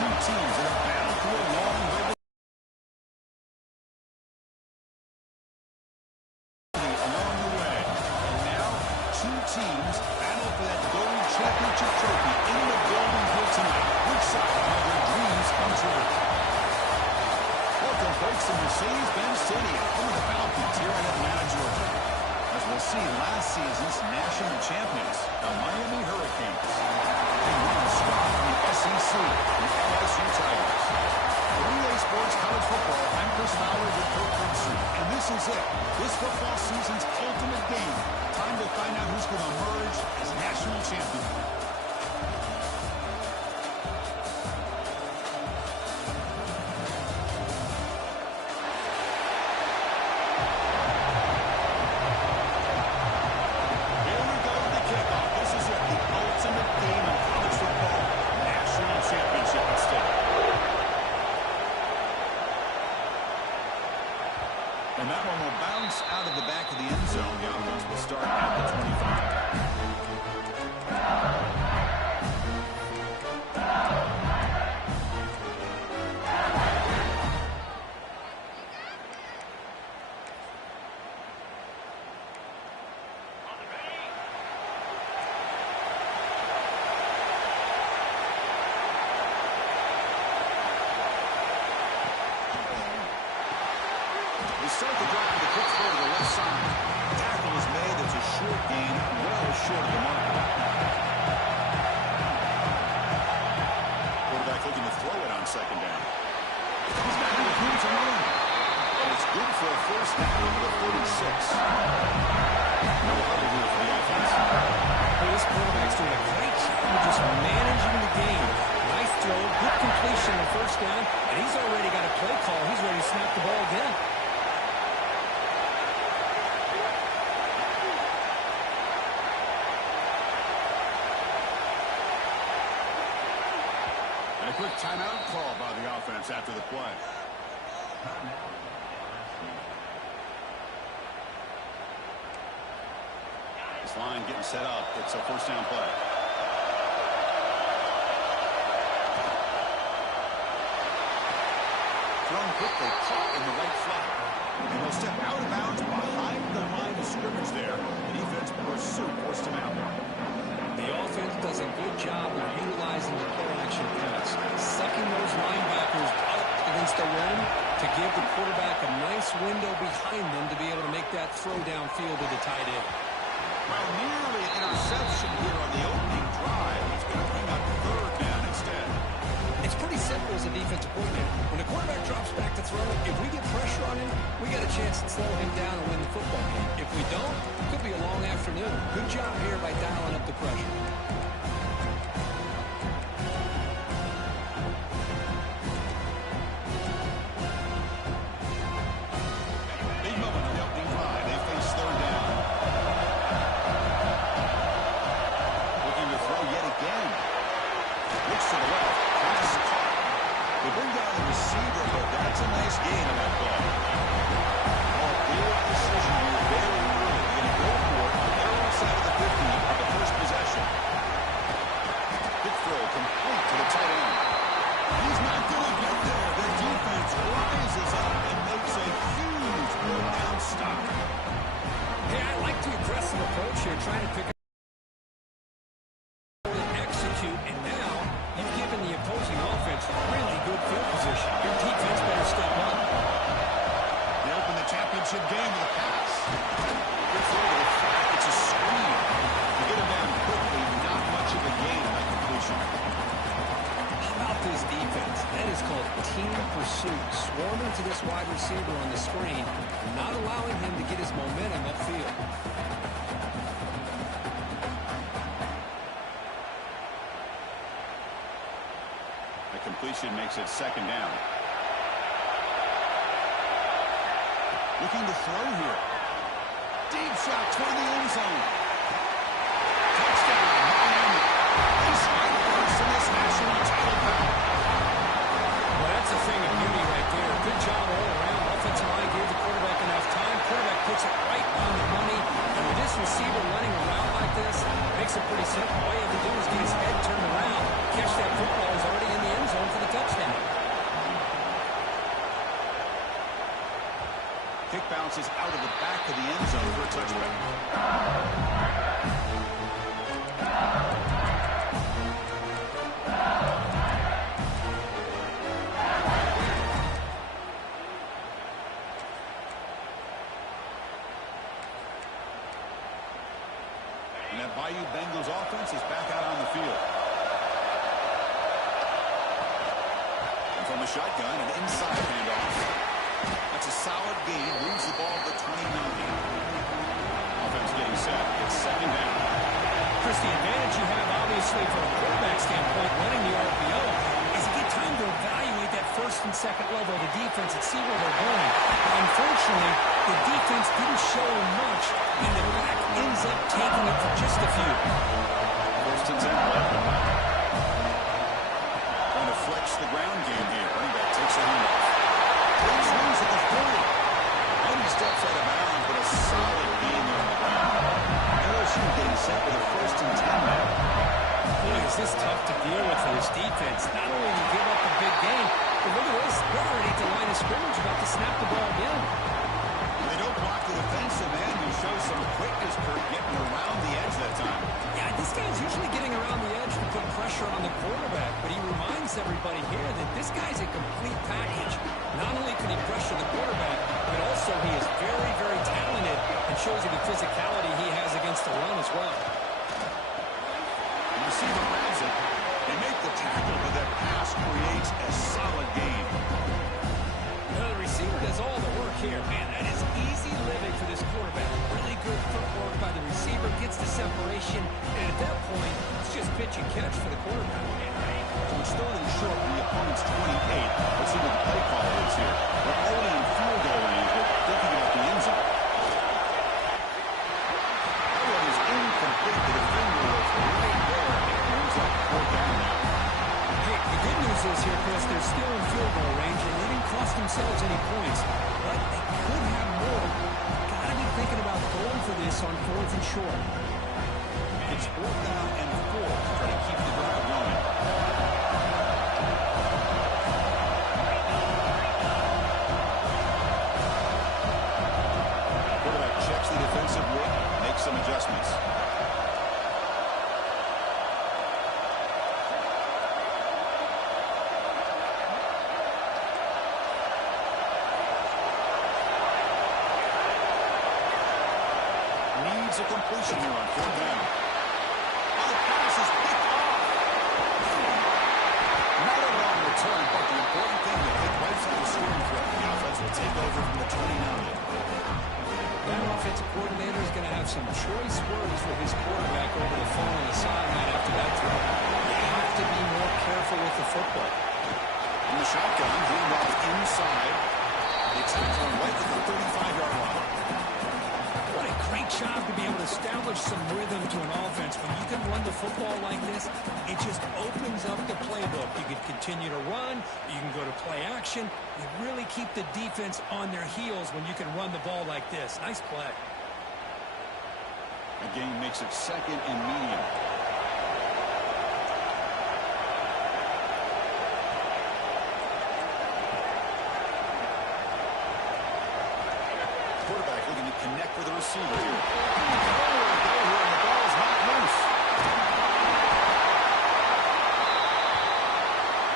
two teams in a battle for a long regular along the way. And now, two teams battle for that gold championship trophy in the Golden Hill tonight. Which side will have their dreams come true? Welcome, folks, to Mercedes-Benz Stadium, home of the Falcons here in Atlanta, Georgia. As we'll see, last season's national champions, the Miami Hurricanes. They run strong from the SEC, the LSU Tigers. For Relay Sports College Football, I'm Chris Fowler with Kirk Princeton, and this is it. This football season's ultimate game. Time to find out who's going to emerge as national champion. And that one will bounce out of the back of the end zone. The offense will start at the 25. Start the drive with a quick throw to the left side. Tackle is made. It's a short gain, well short of the mark. Quarterback looking to throw it on second down. He's got to move to run. And it's good for a first down to the 46. No other here for the offense. Well, this quarterback's doing a great job of just managing the game. Nice throw, good completion on first down, and he's already got a play call. He's ready to snap the ball again. A quick timeout call by the offense after the play. This line getting set up. It's a first down play. Thrown quickly, caught in the right flat. And he'll step out of bounds behind the line of scrimmage there. The defense pursuit forced him out. The offense does a good job of utilizing the play-action pass, sucking those linebackers up against the run to give the quarterback a nice window behind them to be able to make that throw downfield to the tight end. Well, nearly an interception here on the opening drive. He's going to bring up third down instead. It's pretty simple as a defensive coordinator. When the quarterback drops back to throw, if we get pressure on him, we got a chance to slow him down and win the football game. If we don't, it could be a long afternoon. Good job here by dialing up the pressure. Big moment on the opening drive. They face third down. Looking to throw yet again. Looks to the left. Pass caught. They bring down the receiver, but that's a nice gain on that play. Oh, big decision here very early. They're going to go for it on their own side of the 50 on the first possession. Big throw complete to the tight end. He's not going to get there. Their defense rises up and makes a huge third down stop. Hey, I like the aggressive approach here, trying to pick up and execute, and now you've given the opposing offense really good field position. Your defense better step up. They open the championship game with a pass. Good throw to the flat. It's a screen. To get him down quickly, not much of a gain on that completion. How about this defense? That is called team pursuit. Swarming to this wide receiver on the screen, not allowing him to get his momentum upfield. The completion makes it second down. Looking to throw here. Deep shot toward the end zone. Touchdown, Miami. They strike first in this national title bout. Well, that's a thing of beauty right there. Good job all around. Offensive line gave the quarterback enough time. Quarterback puts it right on the money. And with this receiver running around like this, makes it pretty simple. All you have to do is get his head turned around, catch that football. He's already in the end zone for the touchdown. Kick bounces out of the back of the end zone for a touchback. And that Bayou Bengals offense is back out on the field. And from the shotgun, an inside handoff. That's a solid gain. Moves the ball to 29. Offense getting set. It's second down. Chris, the advantage you have, obviously, from a quarterback standpoint, running the RPO, is you get time to evaluate that first and second level of the defense and see where they're going. Unfortunately, the defense didn't show much, and the back ends up taking it for just a few. First and 10 left. Trying to flex the ground game here. Running back takes a handoff. Swings at the 40. And he steps out of bounds, but a solid gain there on the ground. LSU getting set with a first and 10 now. Boy, is this tough to deal with for this defense. Not only do you give up a big game, but look at this. They're already at the line of scrimmage about to snap the ball again. They don't block the defensive end. He shows some quickness, Kurt, getting around the edge that time. Yeah, this guy's usually getting around the edge to put pressure on the quarterback, but he reminds everybody here that this guy's a complete package. Not only can he pressure the quarterback, but also he is very, very talented and shows you the physicality he has against the run as well. The receiver grabs it. They make the tackle, but that pass creates a solid gain. The receiver does all the work here, man. That is easy living for this quarterback. Really good footwork by the receiver, gets the separation, and at that point, it's just pitch and catch for the quarterback. So it's third and short from the opponent's 28. Let's see what the play call is here. They're already in field goal range, but thinking about the end zone. That one is incomplete. The defender was right there. It moves up fourth down now. Hey, the good news is here, Chris, they're still in field goal range, and they didn't cost themselves any points, but they could have more. Gotta be thinking about going for this on fourth and short. It's fourth down and 4 to try to keep the drive going. Quarterback checks the defensive look, makes some adjustments. Needs a completion here on fourth down. Oh, the pass is picked off. Not a long return, but the important thing to pick right from the scoring threat. The offense will take over from the 29. That offensive coordinator is going to have some choice words for his quarterback over the phone on the sideline after that throw. You have to be more careful with the football. In the shotgun, handoff inside. They tackle him right at the 35-yard line. What a great job to be able to establish some rhythm to an offense. When you can run the football like this, it just opens up the playbook. You can continue to run. You can go to play action. You really keep the defense on their heels when you can run the ball like this. Nice play. That game makes it second and medium. Quarterback looking to connect with the receiver here. Nowhere to go here, and the ball is not loose.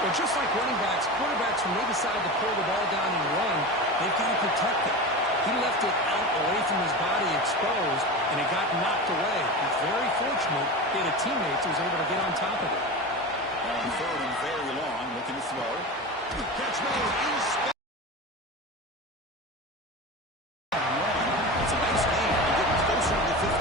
Well, just like running backs, quarterbacks, when they decide to pull the ball down and run, they've got to protect it. He left it out away from his body exposed, and it got knocked away. He's very fortunate he had a teammate who was able to get on top of it. On third and very long, looking to throw. Catch made in space. It's a nice game. They're getting closer to the 50.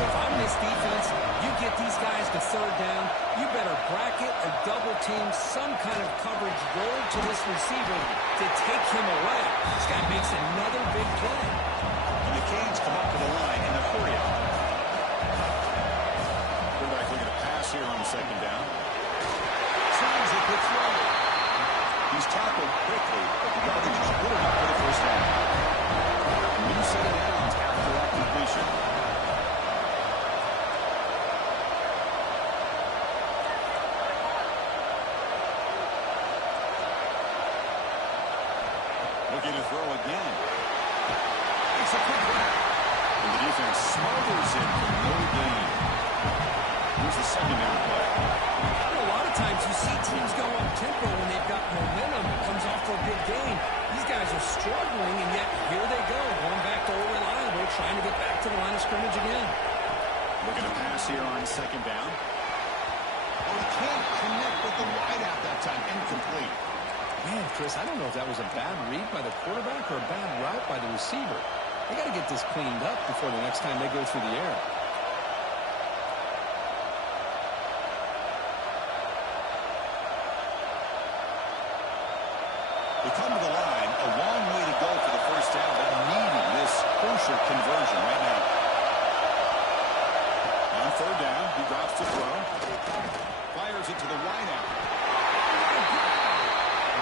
If I'm this defense, you get these guys to third down, you better bracket or double team some kind of coverage roll to this receiver to take him away. This guy makes another big play. And the Canes come up to the line in a hurry. Quarterback looking to pass here on second down. Tries a quick throw. He's tackled quickly, but the yardage is good enough for the first down. New set of downs after that completion. Looking to throw again. It's a quick wrap. And the defense smothers it for no gain. Here's the second down play. A lot of times you see teams go up tempo when they've got momentum. It comes off for a big gain. These guys are struggling, and yet here they go, going back to old reliable, trying to get back to the line of scrimmage again. Looking to pass here on second down. Oh, he can't connect with the wideout that time. Incomplete. Man, Chris, I don't know if that was a bad read by the quarterback or a bad route by the receiver. They got to get this cleaned up before the next time they go through the air. They come to the line, a long way to go for the first down, but needing this crucial conversion right now. On third down, he drops to throw. Fires it to the wideout.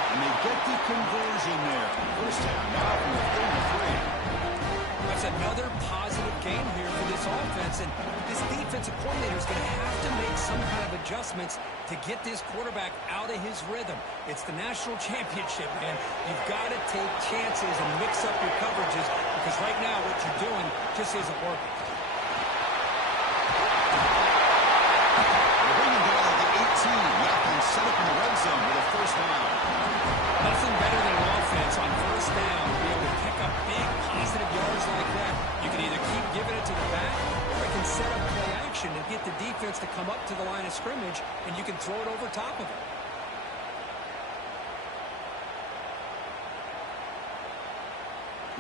And they get the conversion there. First down now from the 33. That's another positive game here for this offense, and this defensive coordinator is going to have to make some kind of adjustments to get this quarterback out of his rhythm. It's the national championship, man. You've got to take chances and mix up your coverages because right now what you're doing just isn't working. They're bringing down at the 18. Nothing set up in the red zone with a first down. Nothing better than an offense on first down to be able to pick up big positive yards like that. You can either keep giving it to the back or it can set up play action and get the defense to come up to the line of scrimmage and you can throw it over top of it.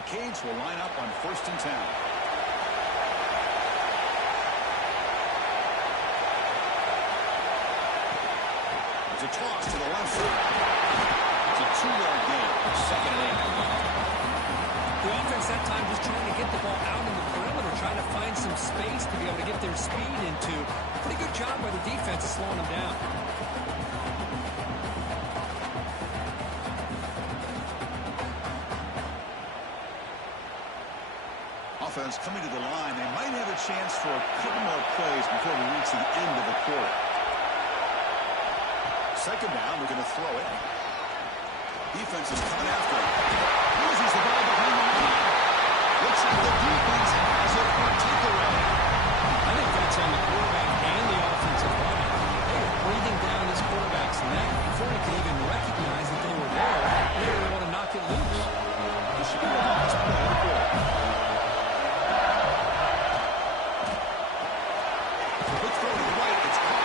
The Canes will line up on first and 10. It's a toss to the left side. It's a 2-yard gain. Second and 8. The offense that time just trying to get the ball out in the perimeter, trying to find some space to be able to get their speed into. Pretty good job by the defense of slowing them down. Offense coming to the line. They might have a chance for a couple more plays before we reach the end of the quarter. Second down, we're going to throw it. Defense is coming after him. Loses the ball behind the line. Looks like the defense has it for takeaway. I think that's on the quarterback and the offensive line. They were breathing down this quarterback's neck before he could even recognize that they were there. They didn't want to knock it loose. This should be the last play of the quarter. Quick throw to the right. It's caught.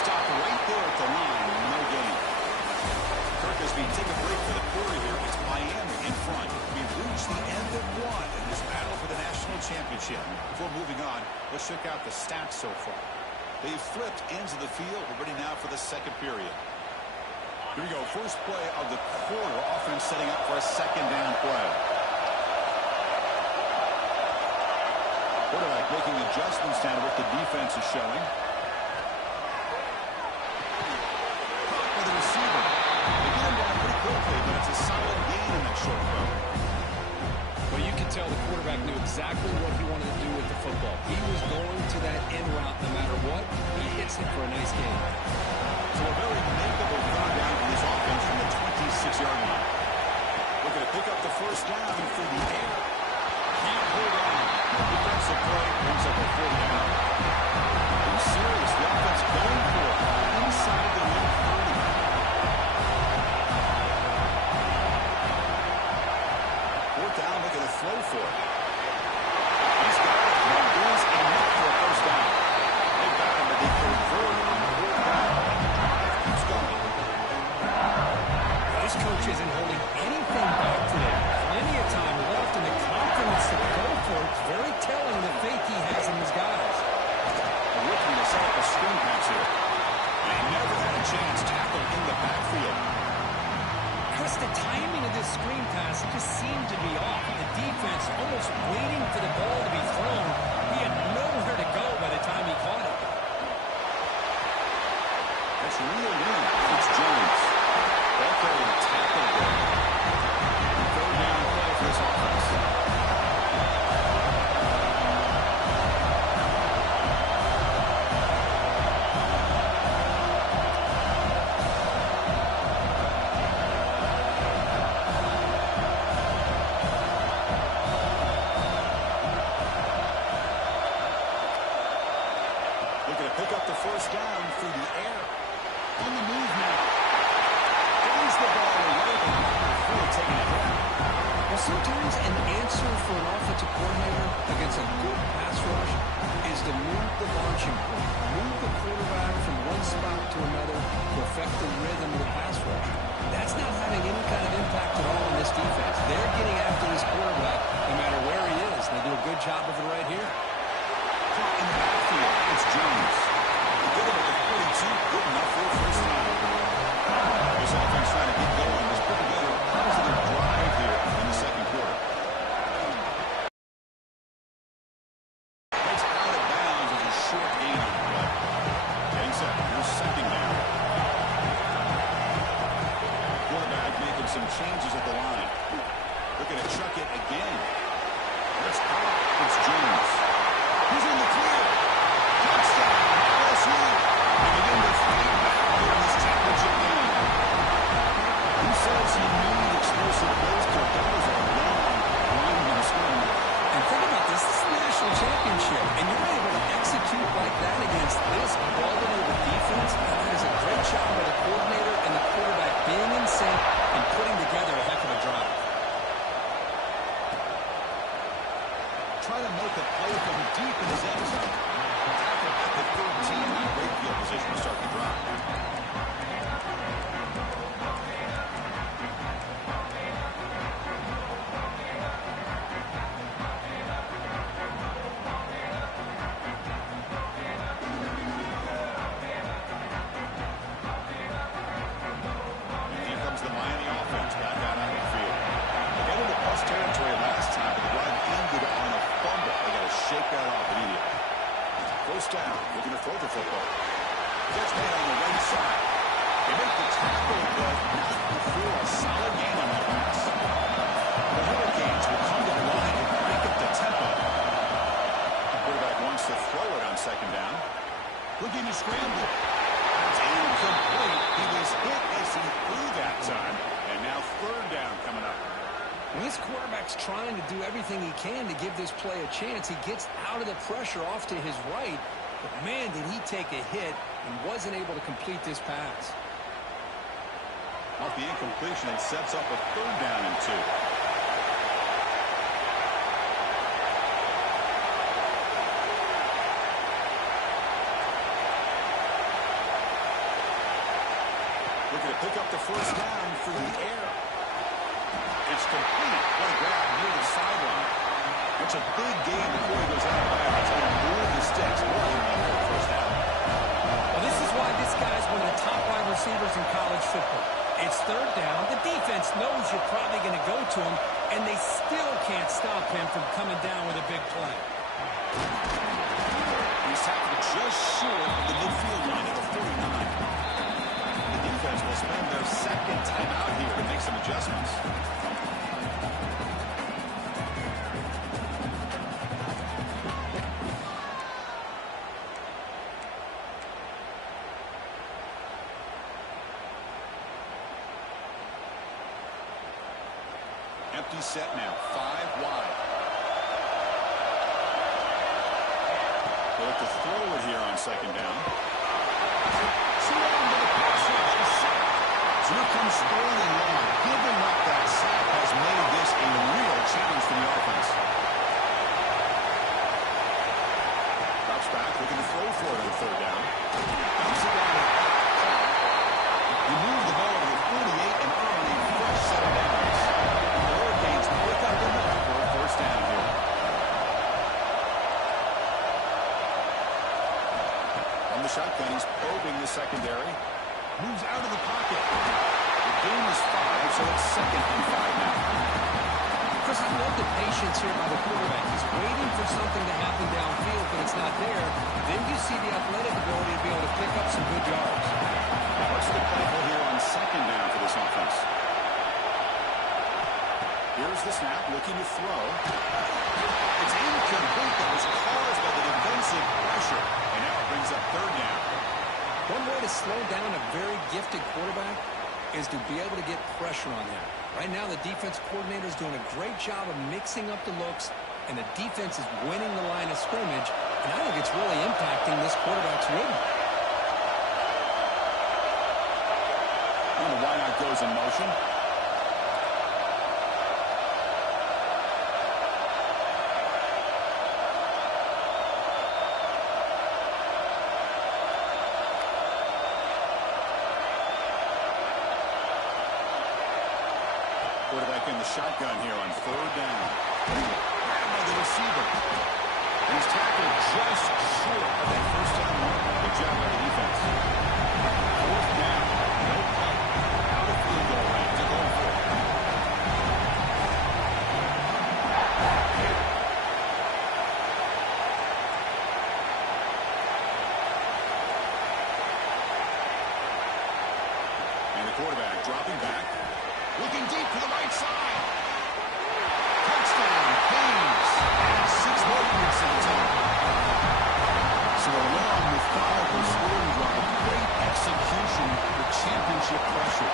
Stopped right there at the line. No gain. Kirk has been taking a break for the quarter here. It's Miami in front. We've reached the end of one in this battle for the national championship. Before moving on, let's check out the stats so far. They've flipped into the field. We're ready now for the second period. Here we go. First play of the quarter. Offense setting up for a second down play. Quarterback making adjustments down to what the defense is showing. Caught by the receiver. They get him down pretty quickly, but it's a solid gain in that short throw. Well, you can tell the quarterback knew exactly what he wanted to do with the football. He was going to that end route no matter what. He hits it for a nice gain. So a very makeable third down for this offense from the 26-yard line. Looking to pick up the first down through the air. Can't hold on. Defensive play brings up a fourth down. Pretty serious. The offense going for it inside the ring 30. Fourth down, looking to throw for it. He's got it. That is enough for a first down. They got him, but they convert on the fourth down. Keeps going. This coach isn't holding anything back today. Plenty of time left and the confidence to go for it. It's very telling the faith he has in his guys. Looking to set up a screen pass here. They never had a chance. Tackle in the backfield. Chris, the timing of this screen pass just seemed to be off. The defense almost waiting for the ball to be thrown. He had nowhere to go by the time he caught it. That's real in. It's Jones. Ball carrier tackled there. Third down play for this offense. Looking to pick up the first down through the air. On the move now. Throws the ball away, but before taking it back. Well, sometimes an answer for an offensive coordinator against a good pass rush is to move the launching point, move the quarterback from one spot to another to affect the rhythm of the pass rush. That's not having any kind of impact at all on this defense. They're getting after this quarterback no matter where he is. They do a good job of it right here. Caught in the backfield. It's Jones. He did it at the 42. Good enough for a first down. This offense trying to get going. Let's put together a positive drive here in the second quarter. It's out of bounds as a short gain on the play. Getting set. Here's second down. Quarterback making some changes at the line. Looking to chuck it again. It's out. It's Jones. He's in the clear. Touchdown. LSU. They begin to fight back here in this championship game. Who says you need explosive plays? But that was a long lineman swing. And think about this. This is a national championship, and you're able to execute like that against this quality of a defense. That is a great job by the coordinator and the quarterback being in sync and putting together a heck of a drive. Try to make a play from deep in his end zone. Tackle at the 13. In great field position to start the drive. And here comes the Miami offense back out on the field. They got into plus territory last time, but the drive ended on a fumble. They got to shake that off immediately. First down, looking to throw the football. Gets made on the right side. They make the tackle, but not before a solid gain on that pass. The Hurricanes will come to the line and break up the tempo. The quarterback wants to throw it on second down. Looking to scramble. It's incomplete. He was hit as he threw that time. And now third down coming up. When this quarterback's trying to do everything he can to give this play a chance, he gets out of the pressure off to his right. But, man, did he take a hit and wasn't able to complete this pass. Off the incompletion, it sets up a third down and 2. Looking to pick up the first down through the air. It's complete. What a grab near the sideline. It's a big gain before he goes out of bounds. He's going to move the sticks more than enough for the first down. Well, this is why this guy's one of the top wide receivers in college football. It's third down. The defense knows you're probably going to go to him, and they still can't stop him from coming down with a big play. He's tackled just short of the midfield line at the 49. The defense will spend their second time out here to make some adjustments. Empty set now, 5 wide. They look to throw it here on second down. Too long to the pass rush. He's sacked. So here comes Sterling Long. Giving up that sack has made this a real challenge for the offense. Drops back, looking to throw for it on third down. Bounce it down. You move the ball to the 48 and earn a fresh set of downs. The Hurricanes pick up enough for a first down here. On the shotgun, he's probing the secondary. Moves out of the pocket. The game is 5, so it's second and 5 now. Chris, I love the patience here by the quarterback. He's waiting for something to happen downfield, but it's not there. Then you see the athletic ability to be able to pick up some good yards. What's the play call here on second down for this offense? Here's the snap, looking to throw. It's incomplete. That was caused by the defensive pressure. And now it brings up third down. One way to slow down a very gifted quarterback is to be able to get pressure on him. Right now, the defense coordinator is doing a great job of mixing up the looks, and the defense is winning the line of scrimmage And I think it's really impacting this quarterback's rhythm. And the wideout goes in motion. Quarterback in the shotgun here on third down. Grabbed by the receiver. And he's tackled just short of that first down mark. Good job by the defense. Fourth down. No punt. Out of field goal range. They're going for it. And the quarterback dropping back. Looking deep to the right side. Touchdown, Canes. 6 more minutes in the time. So a long, methodical scoring drive. Great execution with championship pressure.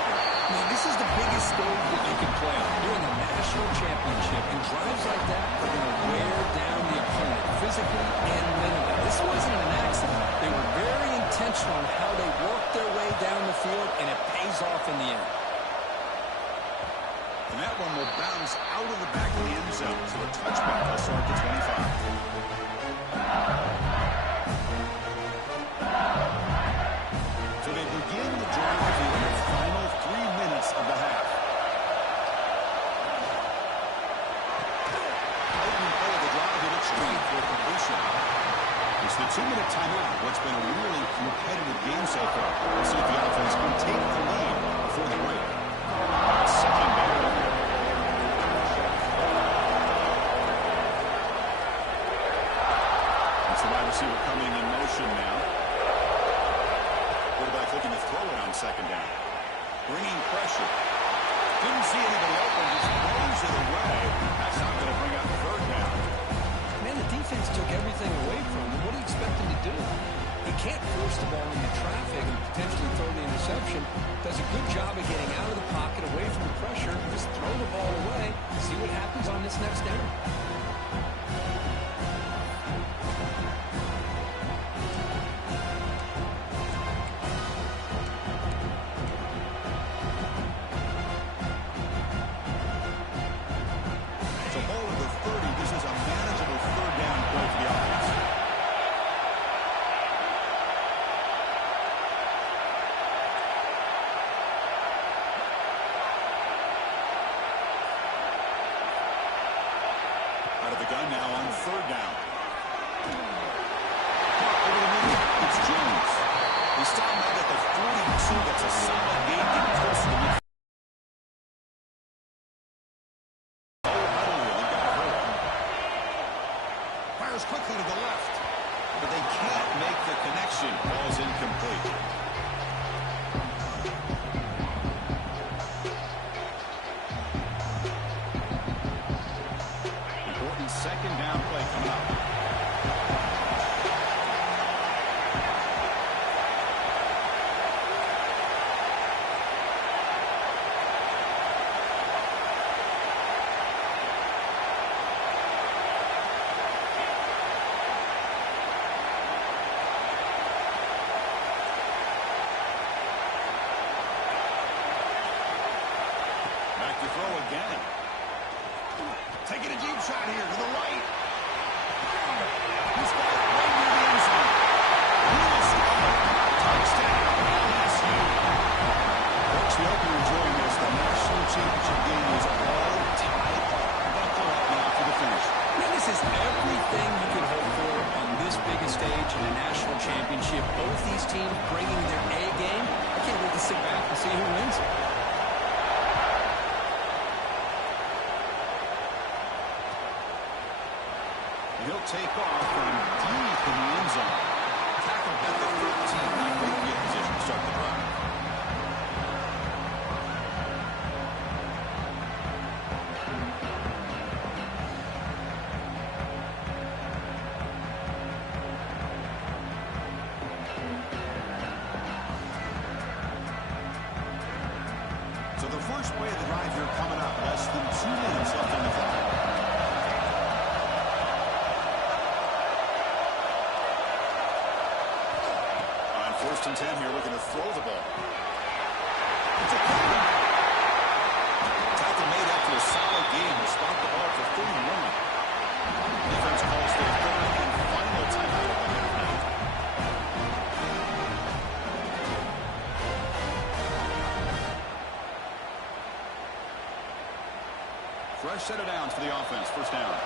Man, this is the biggest stage that you can play on. You're in the national championship, and drives like that are going to wear down the opponent physically and mentally. This wasn't an accident. They were very intentional on how they worked their way down the field, and it pays off in the end. And that one will bounce out of the back of the end zone. So a touchback will start to 25. So they begin the drive in the final 3 minutes of the half. Opening play of the drive, he looks straight for completion. It's the 2-minute timeout. What's been a really competitive game so far. We'll see if the offense can take the lead before the break. Second down. It's the wide receiver coming in motion now. Quarterback looking to throw it on second down. Bringing pressure. Didn't see anybody open. Just throws it away. That's not going to bring up third down. Man, the defense took everything away from him. What do you expect him to do? He can't force the ball into traffic and potentially throw the interception. Does a good job of getting out of the pocket, away from the pressure. Just throw the ball away. See what happens on this next down. So ball at the 30. This is a manageable third down play for the offense. Out of the gun now on third down. Caught over the middle. It's Jones. They stop him out at the 42. That's a solid gain. Getting close to the midfield. Fires quickly to the left. But they can't make the connection. Ball's incomplete. Important second down play coming up. Back to throw again. Taking a deep shot here to the right. He's got it right near the end zone. Lewis, touchdown, LSU. Folks, we hope you're enjoying this. The national championship game is all tied up. Buckle up now for the finish. Man, this is everything you can hope for on this biggest stage in a national championship. Both these teams bringing their A game. I can't wait to sit back and see who wins it. He'll take off from deep in the end zone. Tackled at the 13. Not great field position to start the drive. So the first play of the drive here coming up. Less than 2 minutes left on the clock. First and 10 here, looking to throw the ball. It's a tackle. Tackle made after a solid game. Will spot the ball for 31. Defense calls their third and final timeout of the half now. Fresh set of downs for the offense. First down.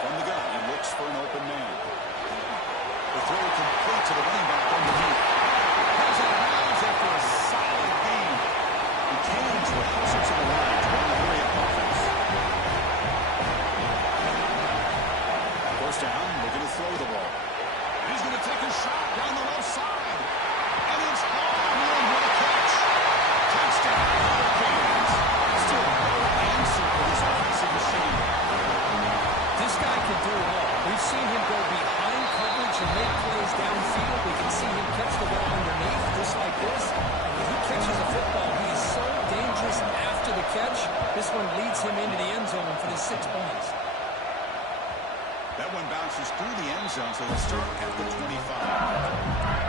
From the gun, he looks for an open man. The throw complete to the running back underneath. Has it rounds after a solid game. The Canes will hustle to the line to run the hurry-up offense. First down, looking to throw the ball. He's going to take a shot down the left side. And it's home. What a catch. Touchdown, Hurricanes. Still no answer for this offensive machine. This guy can do it all. We've seen him go behind coverage and make plays downfield. We can see him catch the ball underneath, just like this. And when he catches a football, he is so dangerous after the catch. This one leads him into the end zone for the 6 points. That one bounces through the end zone, so they'll start at the 25.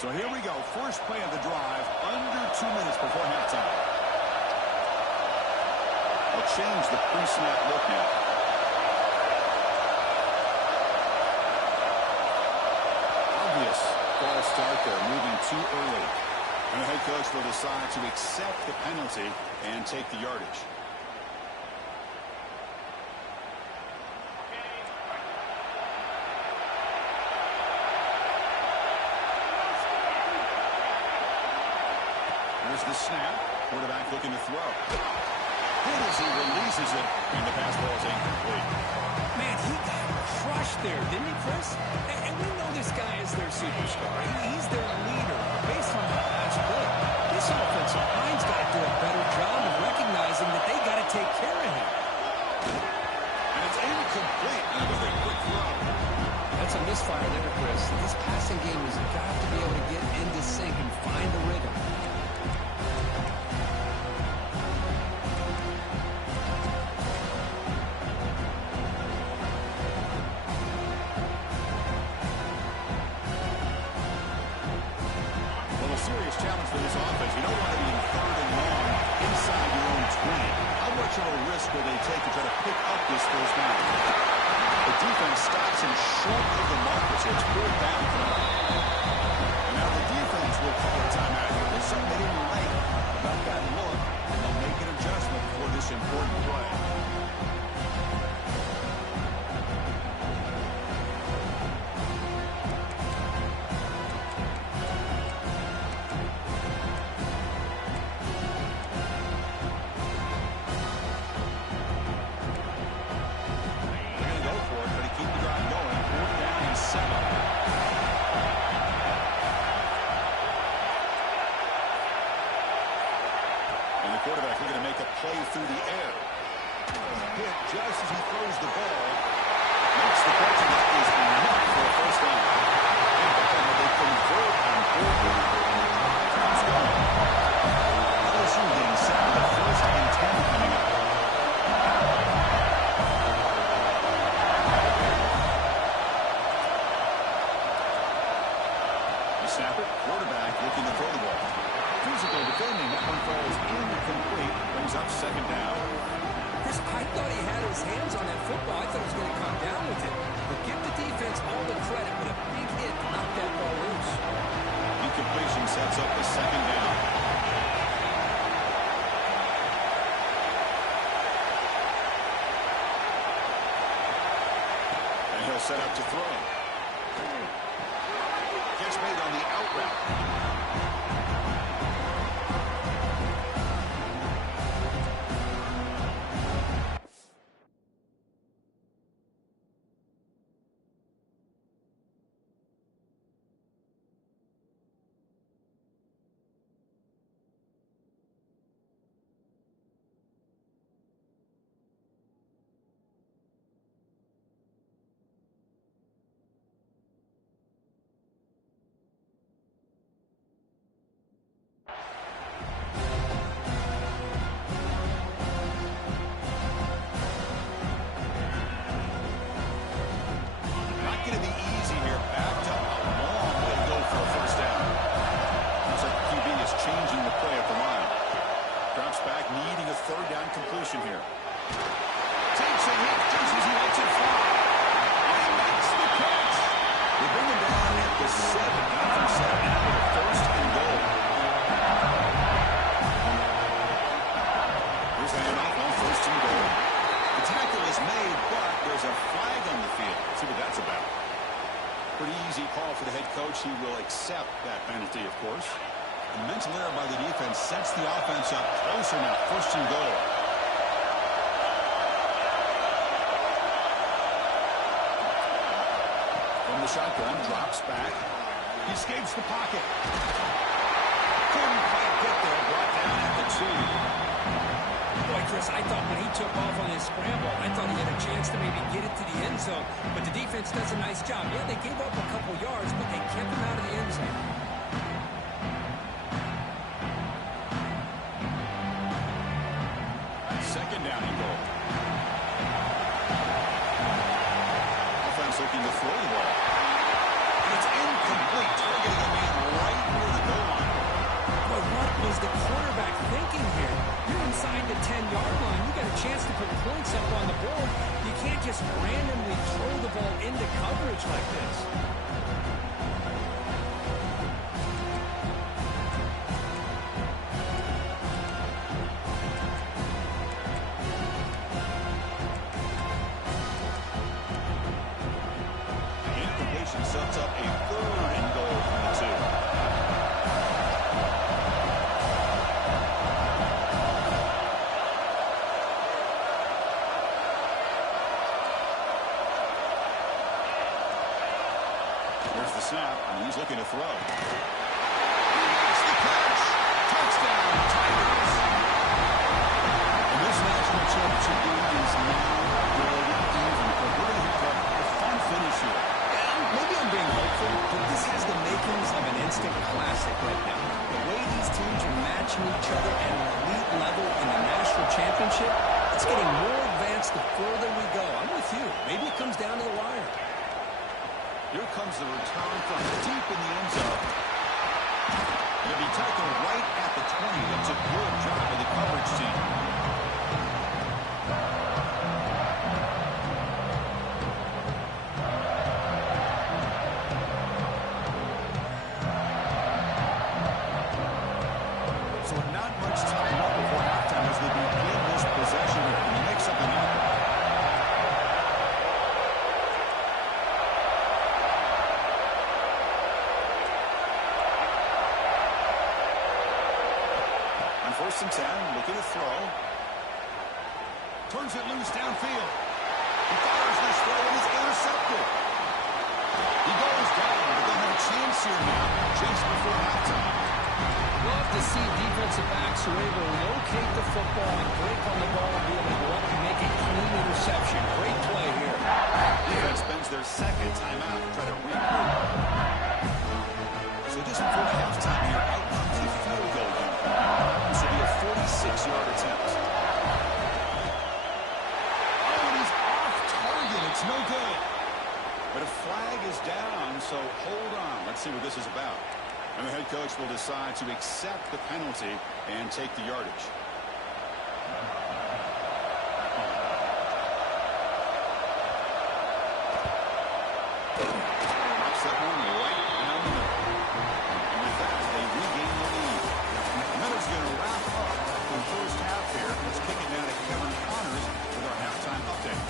So here we go. First play of the drive, under 2 minutes before halftime. They'll change the pre-snap look now. Obvious false start there, moving too early. And the head coach will decide to accept the penalty and take the yardage. Here's the snap. Quarterback looking to throw. Hit as he releases it, and the pass ball is incomplete. Man, he got crushed there, didn't he, Chris? And we know this guy is their superstar. He's their leader. Based on that last play, this offensive line's got to do a better job of recognizing that they got to take care of him. And it's incomplete. And with a quick throw. That's a misfire there, Chris. This passing game has got to be able to get into sync and find the rhythm. Serious challenge for this offense. You don't want to be in third and long inside your own 20. How much of a risk will they take to try to pick up this first down? The defense stops him short of the marker, so it's 4th down for them. And now the defense will call a timeout here. There's something they didn't like about that look, and they'll make an adjustment for this important play. Quarterback looking to make a play through the air. Hit just as he throws the ball. Makes the catch, and that is enough for a first down. And they convert on 4th down. Time's going. LSU getting set for the 1st and 10 coming up. The snapper, quarterback looking to throw the ball. Physical defending, that one falls incomplete, brings up 2nd down. Chris, I thought he had his hands on that football. I thought he was going to come down with it. But give the defense all the credit, but a big hit to knock that ball loose. Incompletion sets up the 2nd down. And he'll set up to throw. Catch made on the out route. Pretty easy call for the head coach. He will accept that penalty, of course. A mental error by the defense sets the offense up closer now. First and goal. From the shotgun, drops back. He escapes the pocket. Couldn't quite get there. Brought down at the 2. Boy, Chris, I thought when he took off on his scramble, I thought he had a chance to maybe get it to the end zone. But the defense does a nice job. Yeah, they gave up a couple yards, but they kept him out of the end zone. Second down and goal. Offense looking to throw the ball. And it's incomplete, targeting a man right near the goal line. Boy, what was the quarterback thinking here? You're inside the 10-yard line. You got a chance to put points up on the board. You can't just randomly throw the ball into coverage like this. Sets up a third and goal from the 2. There's the snap, and he's looking to throw. He makes the catch. Touchdown, Tigers. And this national championship game is now dead even, but we're going to have a fun finish here. Maybe I'm being hopeful, but this has the makings of an instant classic right now. The way these teams are matching each other at an elite level in the national championship, it's getting more advanced the further we go. I'm with you. Maybe it comes down to the wire. Here comes the return from deep in the end zone. It'll be tackled right at the 20. That's a good job of the coverage team. So not much time left before halftime as they begin this possession and make something happen. On 1st and 10, looking to throw. Turns it loose downfield. He fires this throw and is intercepted. He goes down, but they'll have a chance here now just before halftime. Love to see defensive backs who are able to locate the football and break on the ball and be able to go up and make a clean interception. Great play here. Defense spends their second timeout to try to regroup. So just before halftime here, out comes the field goal unit. This will be a 46-yard attempt. Oh, and he's off target. It's no good. But a flag is down, so hold on. Let's see what this is about. And the head coach will decide to accept the penalty and take the yardage. Knocks that one right down the middle. And with that, they regain the lead. And that is going to wrap up the first half here. Let's kick it down to Kevin Connors with our halftime update.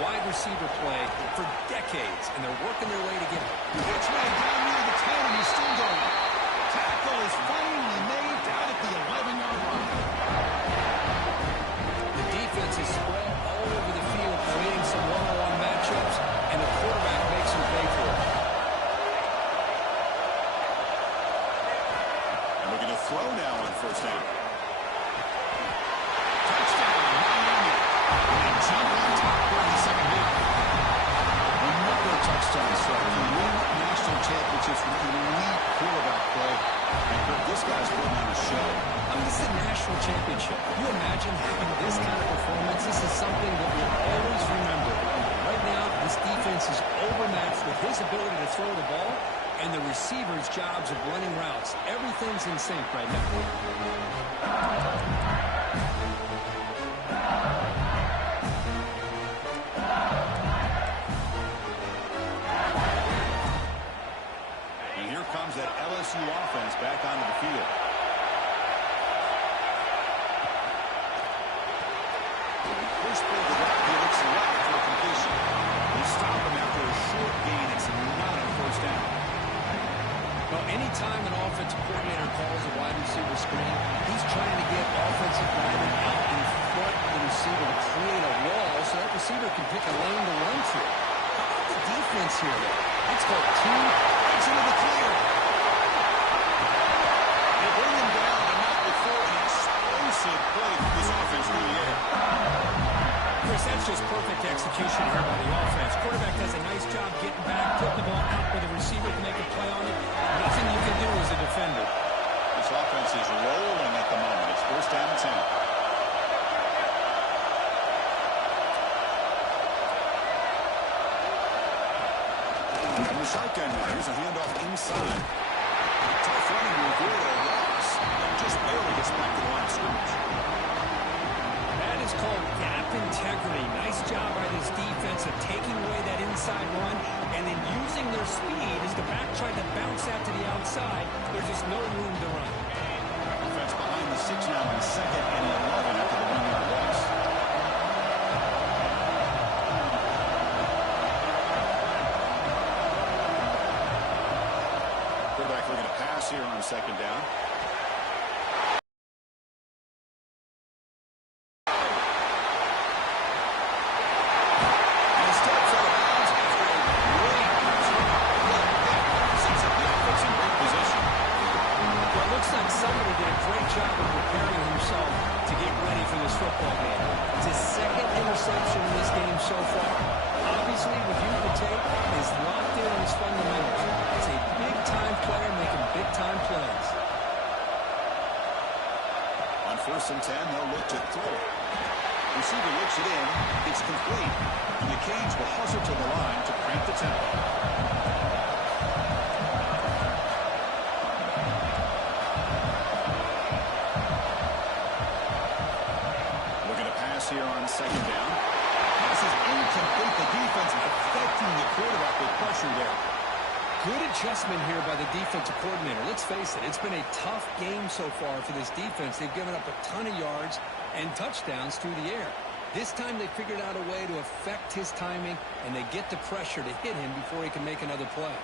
wide receiver play for decades, and they're working their way to get it. Pitch made down near the 10, and he's still going. Tackle is finally made down at the 11-yard line. The defense is spread all over the field, creating some one-on-one matchups, and the quarterback makes them pay for it. And looking to throw now on first down. Touchdown, Miami. And they jump on top for the second half. Another touchdown strike. You win national championships with elite quarterback play. And Kirk, this guy's putting on a show. I mean, this is a national championship. Can you imagine having this kind of performance? This is something that we'll always remember. Right now, this defense is overmatched with his ability to throw the ball and the receivers' jobs of running routes. Everything's in sync right now. And here comes that LSU offense back onto the field. First play of the drive, he looks left for a completion. They stop him after a short gain. It's not a first down. Well, anytime an offensive coordinator calls a wide receiver screen, he's trying to get offensive linemen out in front of the receiver to create a wall so that receiver can pick a lane to run to. How about the defense here, though? Let's go 2 It's into the clear. They bring him down, but not before an explosive play for this offense through the air. Chris, that's just perfect execution here by the offense. Quarterback does a nice job getting back, putting the ball out where the receiver can make a play on it. Nothing you can do as a defender. This offense is rolling at the moment. It's first down and 10. From the shotgun now, here's a handoff inside. Tough running to avoid a loss. And just barely gets back to the line of scrimmage. That is called gap integrity. Nice job by this defense of taking away that inside run and then using their speed as the back tried to bounce out to the outside. There's just no room to run. Offense behind the 6 now on second and 11 after the 1-yard loss. Quarterback looking to pass here on second down. Somebody did a great job of preparing himself to get ready for this football game. It's his second interception in this game so far. Obviously, with you to take, is locked in on his fundamentals. It's a big-time player making big-time plays. On first and 10, they'll look to throw it. Receiver looks it in. It's complete. And the Canes will hustle to the line to crank the tempo. Here on second down. Pass is incomplete. The defense affecting the quarterback with pressure there. Good adjustment here by the defensive coordinator. Let's face it, it's been a tough game so far for this defense. They've given up a ton of yards and touchdowns through the air. This time they figured out a way to affect his timing, and they get the pressure to hit him before he can make another play.